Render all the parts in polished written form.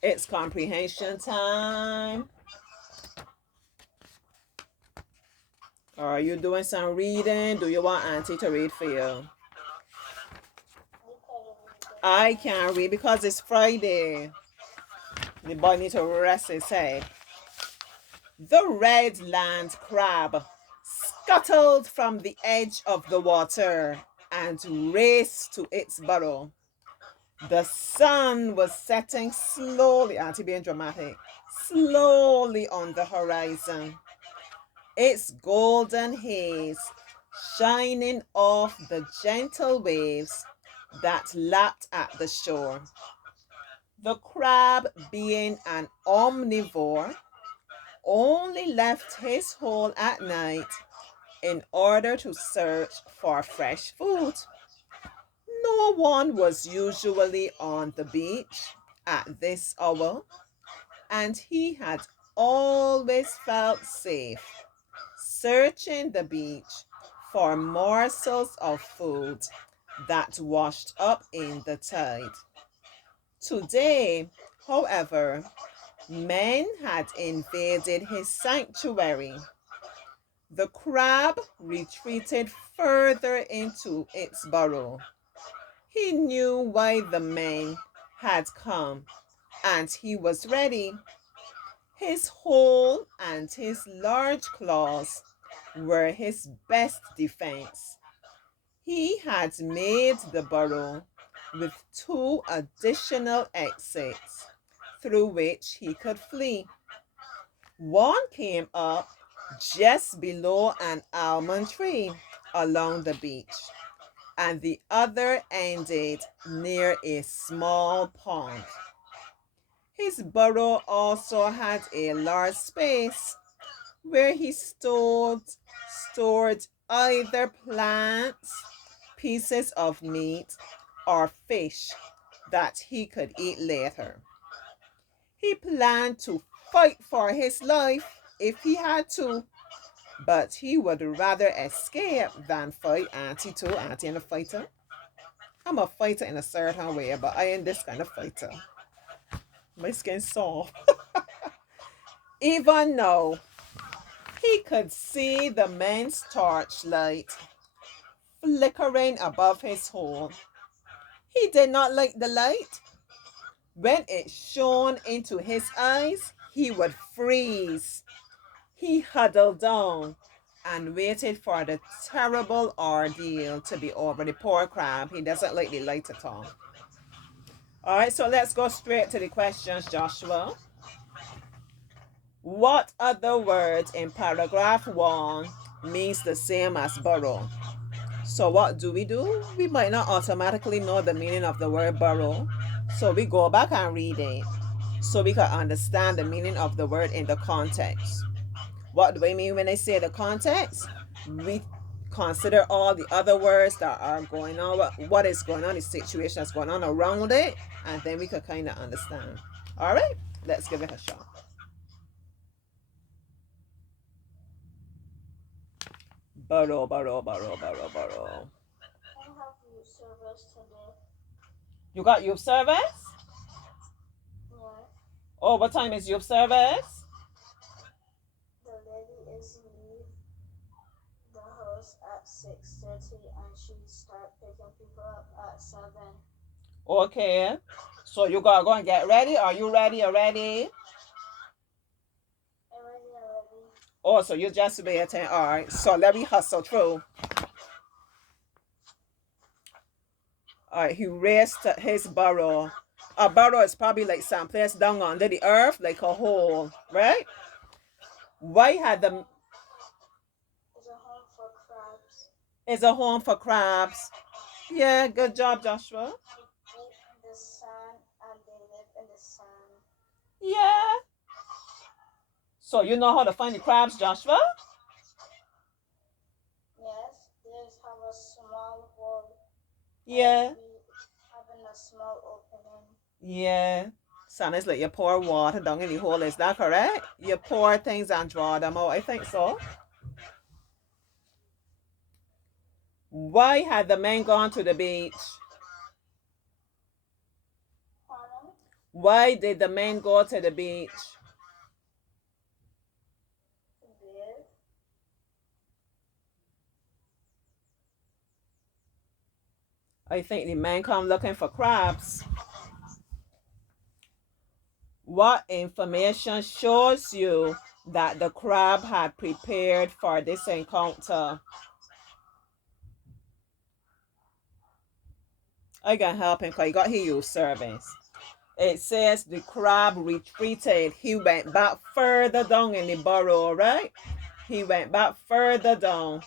It's comprehension time. Are you doing some reading? Do you want Auntie to read for you? I can't read because it's Friday. The boy needs to rest his head. The red land crab scuttled from the edge of the water and raced to its burrow. The sun was setting slowly, Auntie being dramatic, slowly on the horizon, its golden haze shining off the gentle waves that lapped at the shore. The crab, being an omnivore, only left his hole at night in order to search for fresh food. No one was usually on the beach at this hour, and he had always felt safe searching the beach for morsels of food that washed up in the tide. Today, however, men had invaded his sanctuary. The crab retreated further into its burrow. He knew why the men had come, and he was ready. His hole and his large claws were his best defense. He had made the burrow with two additional exits through which he could flee. One came up just below an almond tree along the beach, and the other ended near a small pond. His burrow also had a large space where he stored either plants, pieces of meat, or fish that he could eat later. He planned to fight for his life if he had to, but he would rather escape than fight. Auntie too. Auntie and a fighter. I'm a fighter in a certain way, but I ain't this kind of fighter. My skin's soft. Even now, he could see the men's torchlight flickering above his hole. He did not like the light. When it shone into his eyes, he would freeze. He huddled down and waited for the terrible ordeal to be over. The poor crab, he doesn't like the light at all. All right, so let's go straight to the questions, Joshua. What other word in paragraph 1 means the same as burrow? So what do? We might not automatically know the meaning of the word burrow. So we go back and read it so we can understand the meaning of the word in the context. What do I mean when I say the context? We consider all the other words that are going on, what is going on, the situation that's going on around it, and then we could kind of understand. All right, let's give it a shot. Burrow, burrow, burrow, burrow, burrow. I have youth service today. You got youth service? Yeah. Oh, what time is youth service? The lady is leave the house at 6:30 and she start picking people up at 7. Okay. So you gotta go and get ready. Are you ready already? Already. Oh, so you just waiting. All right. So let me hustle through. All right. He raced to his burrow. A burrow is probably like someplace down under the earth, like a hole, right? Why had the It's a home for crabs. is a home for crabs? Yeah, good job, Joshua. They eat in the sand and they live in the sand. Yeah. So you know how to find the crabs, Joshua? Yes, they have a small hole. Yeah. Having a small opening. Yeah. Son, it's like you pour water down in the hole. Is that correct? You pour things and draw them out. I think so. Why had the men gone to the beach? Pardon? Why did the men go to the beach? Bear. I think the men come looking for crabs. What information shows you that the crab had prepared for this encounter? I can help him because he got his service. It says the crab retreated. He went back further down in the burrow, right? He went back further down.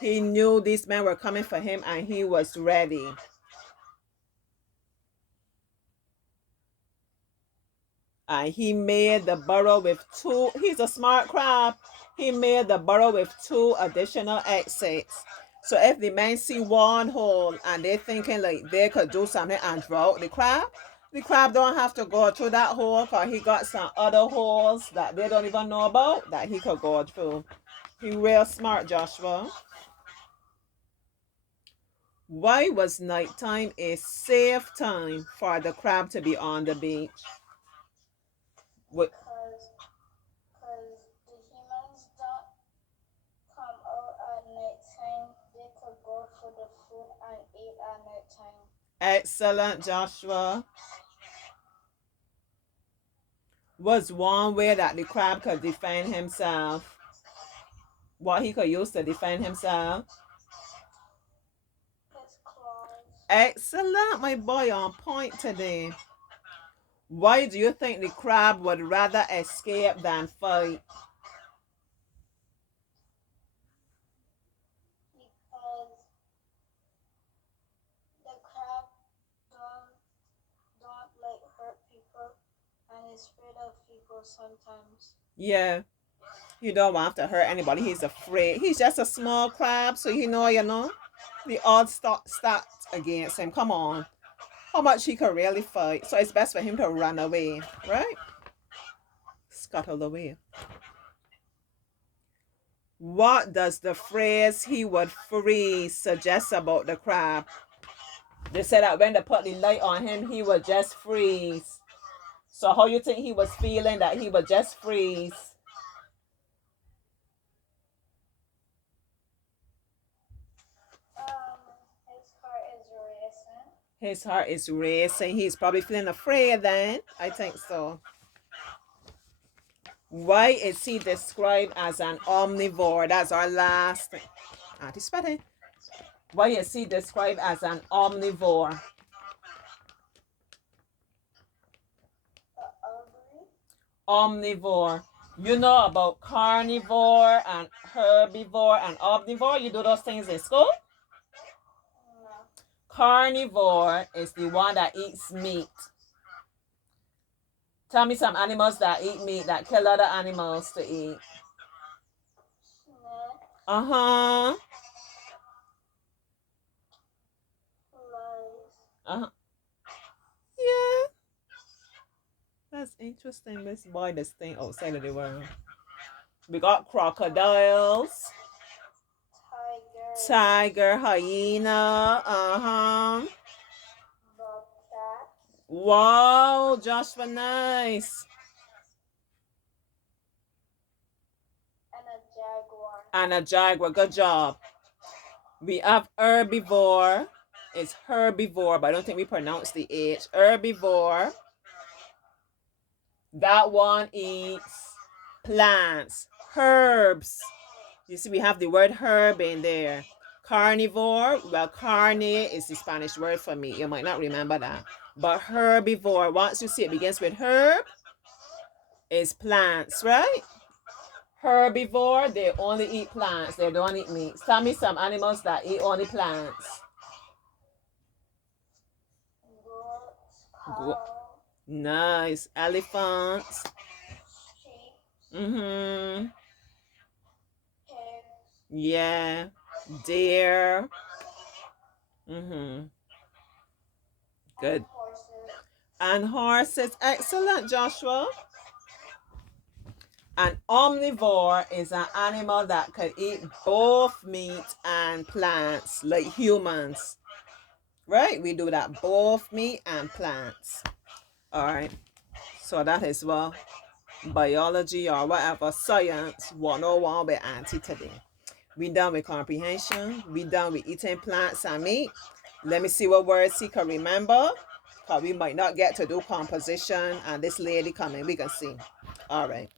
He knew these men were coming for him and he was ready. And he made the burrow with two. He's a smart crab. He made the burrow with two additional exits. So if the men see one hole and they're thinking like they could do something and draw out the crab don't have to go through that hole because he got some other holes that they don't even know about that he could go through. He real smart, Joshua. Why was nighttime a safe time for the crab to be on the beach? What? Because the humans don't come out at nighttime. They could go for the food and eat at nighttime. Excellent, Joshua. Was one way that the crab could defend himself. What he could use to defend himself. His claws. Excellent, my boy, on point today. Why do you think the crab would rather escape than fight? Because the crab don't like hurt people and is afraid of people sometimes. Yeah, you don't want to hurt anybody. He's afraid. He's just a small crab, so the odds stacked against him. Come on. How much he could really fight. So it's best for him to run away, right? Scuttle away. What does the phrase he would freeze suggest about the crab? They said that when they put the light on him, he would just freeze. So how you think he was feeling that he would just freeze? His heart is racing. His heart is racing. He's probably feeling afraid then. I think so. Why is he described as an omnivore? That's our last thing. Why is he described as an omnivore? Omnivore. You know about carnivore and herbivore and omnivore? You do those things in school? No. Carnivore is the one that eats meat. Tell me some animals that eat meat, that kill other animals to eat. Snake. Uh-huh. Flies. Uh-huh. Yeah. That's interesting. Let's buy this thing outside of the world. We got crocodiles. Tiger, hyena. Uh-huh. Bobcat. Wow, Joshua, nice. And a jaguar. And a jaguar. Good job. We have herbivore. It's herbivore, but I don't think we pronounce the H. Herbivore. That one eats plants, herbs. You see, we have the word herb in there. Carnivore, well, carne is the Spanish word for meat. You might not remember that. But herbivore, once you see it begins with herb, is plants, right? Herbivore, they only eat plants. They don't eat meat. Tell me some animals that eat only plants. Goats. Nice. Elephants. Sheep. Mm-hmm. Pigs. Yeah. Deer. Mm-hmm. Good. And horses. And horses. Excellent, Joshua. An omnivore is an animal that could eat both meat and plants, like humans. Right? We do that, both meat and plants. All right. So that is what biology or whatever science 101 with Auntie today. We done with comprehension. We done with eating plants and meat. Let me see what words he can remember. Because we might not get to do composition and this lady coming. We can see. All right.